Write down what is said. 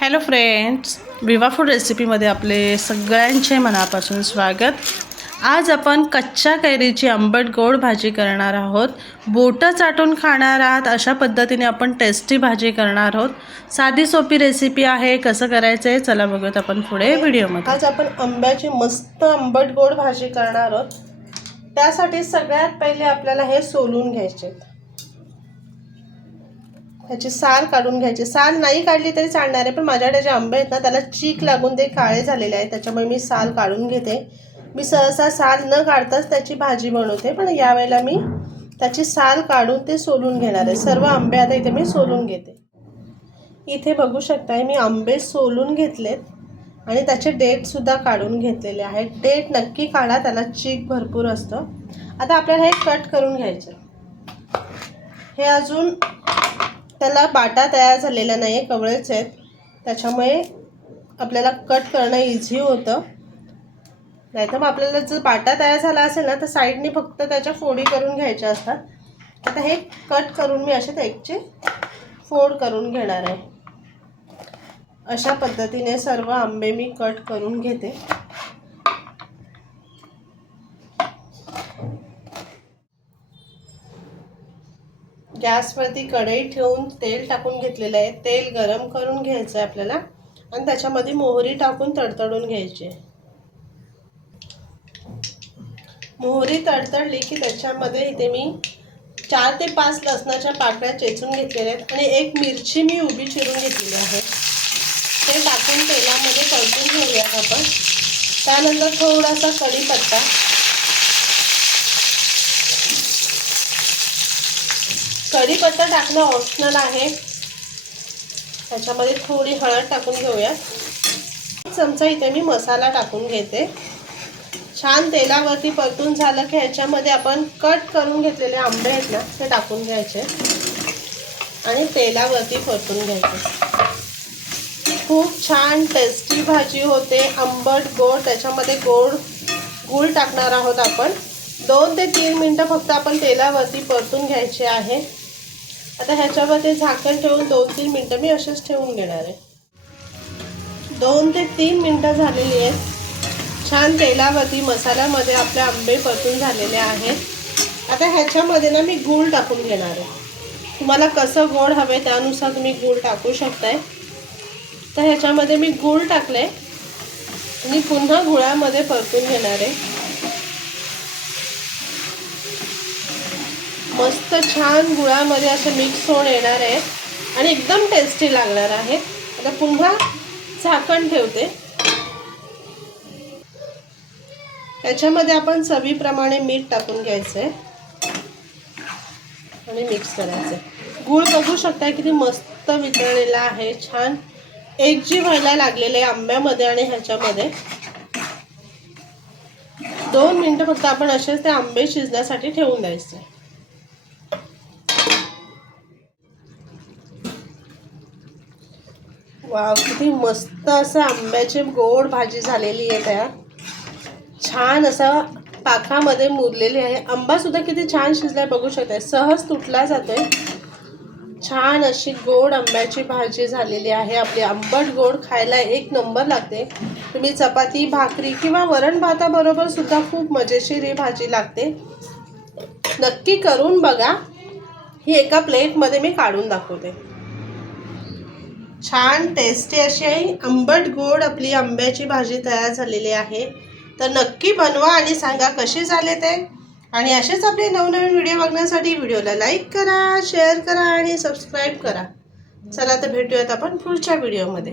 Hello friends, विवा food रेसिपीमध्ये आपले सगळ्यांचे मनापासून स्वागत। आज आपण कच्च्या कैरीची आंबट गोड भाजी करणार आहोत। बोटं चाटून खाणार आहात अशा पद्धतीने आपण टेस्टी भाजी करणार आहोत। साधी सोपी रेसिपी आहे। कसं करायचं आहे चला बघूयात आपण पुढे व्हिडिओमध्ये। आज आपण आंब्याची मस्त आंबट गोड भाजी करणार आहोत। त्यासाठी सगळ्यात पहिले आपल्याला हे सोलून घ्यायचे, ह्याची साल काढून घ्यायची। साल नाही काढली तरी चालणार आहे, पण माझ्याकडे जे आंबे आहेत ना त्याला चीक लागून ते काळे झालेले आहेत, त्याच्यामुळे मी साल काढून घेते। मी सहसा साल न काढताच त्याची भाजी बनवते, पण यावेळेला मी त्याची साल काढून ते सोलून घेणार आहे। सर्व आंबे आता इथे मी सोलून घेते। इथे बघू शकताय मी आंबे सोलून घेतलेत आणि त्याचे डेट सुद्धा काढून घेतलेले आहेत। डेट नक्की काढा, त्याला चीक भरपूर असतं। आता आपल्याला हे कट करून घ्यायचं। हे अजून त्याला बाटा तयार झालेला नाही आहे, कवळेच आहेत, त्याच्यामुळे आपल्याला कट करणं इझी होतं। नाहीतर मग आपल्याला जर बाटा तयार झाला असेल ना तर साईडनी फक्त त्याच्या फोडी करून घ्यायच्या असतात। आता हे कट करून मी असे त्याचे फोड करून घेणार आहे। अशा पद्धतीने सर्व आंबे मी कट करून घेते। गॅसवरती कढई ठेवून तेल टाकून घेतलेलं आहे। तेल गरम करून घ्यायचं आहे आपल्याला आणि त्याच्यामध्ये मोहरी टाकून तडतडून घ्यायची। मोहरी तडतडली की त्याच्यामध्ये इथे मी 4 ते 5 लसणाच्या पाकळ्या चेचून घेतलेल्या आहेत आणि एक मिरची मी उभी चिरून घेतलेली आहे। ते टाकून तेलामध्ये परतून घेऊयात आपण। त्यानंतर थोडासा कढीपत्ता, कढीपत्ता टाकणं ऑप्शनल आहे। त्याच्यामध्ये थोडी हळद टाकून घेऊया। 1 चमचा इथे मी मसाला टाकून घेते। छान तेलावरती परतून झालं की ह्याच्यामध्ये आपण कट करून घेतलेले आंबे आहेत ना ते टाकून घ्यायचे आणि तेलावरती परतून घ्यायचे। खूप छान टेस्टी भाजी होते, आंबट गोड। त्याच्यामध्ये गूळ टाकणार आहोत आपण। 2 ते 3 मिनिटं फक्त आपण तेलावरती परतून घ्यायचे आहे। आता ह्याच्यावरती झाकण ठेवून 2-3 मिनिटं मी असेच ठेवून घेणार आहे। 2 ते 3 मिनिटं झालेली आहेत। छान तेलावरती मसाल्यामध्ये आपले आंबे परतून झालेले आहेत। आता ह्याच्यामध्ये ना मी गूळ टाकून घेणार आहे। तुम्हाला कसं गोड हवे त्यानुसार तुम्ही गूळ टाकू शकताय। तर ह्याच्यामध्ये मी गूळ टाकले आणि पुन्हा गुळामध्ये परतून घेणार आहे। मस्त छान गुळामध्ये असं मिक्स होऊन येणार आहे आणि एकदम टेस्टी लागणार आहे। आता पुन्हा झाकण ठेवते। त्याच्यामध्ये आपण चवीप्रमाणे मीठ टाकून घ्यायचं आहे आणि मिक्स करायचं आहे। गूळ बघू शकता किती मस्त वितळलेला आहे, छान एकजीव व्हायला लागलेले आंब्यामध्ये आणि ह्याच्यामध्ये। 2 मिनिटं फक्त आपण असेच ते आंबे शिजण्यासाठी ठेवून द्यायचे। वाव, किती मस्त असं आंब्याची गोड भाजी झालेली आहे। त्या छान असा पाकामध्ये मुरलेली आहे। आंबा सुद्धा किती छान शिजलाय बघू शकताय, सहज तुटला जातोय। छान अशी गोड आंब्याची भाजी झालेली आहे। आपली आंबट गोड खायला एक नंबर लागते। तुम्ही चपाती, भाकरी किंवा वरण भाताबरोबर सुद्धा खूप मजेशीर ही भाजी लागते। नक्की करून बघा। ही एका प्लेटमध्ये मी काढून दाखवते। छान टेस्टी अशी आंबट गोड आपली आंब्याची भाजी तयार झालेली आहे। तर नक्की बनवा आणि सांगा कसे झाले ते। आणि असेच आपले नवनवीन व्हिडिओ बघण्यासाठी व्हिडिओला लाईक करा, शेअर करा आणि सबस्क्राईब करा। चला तर भेटूयात आपण पुढच्या व्हिडिओमध्ये।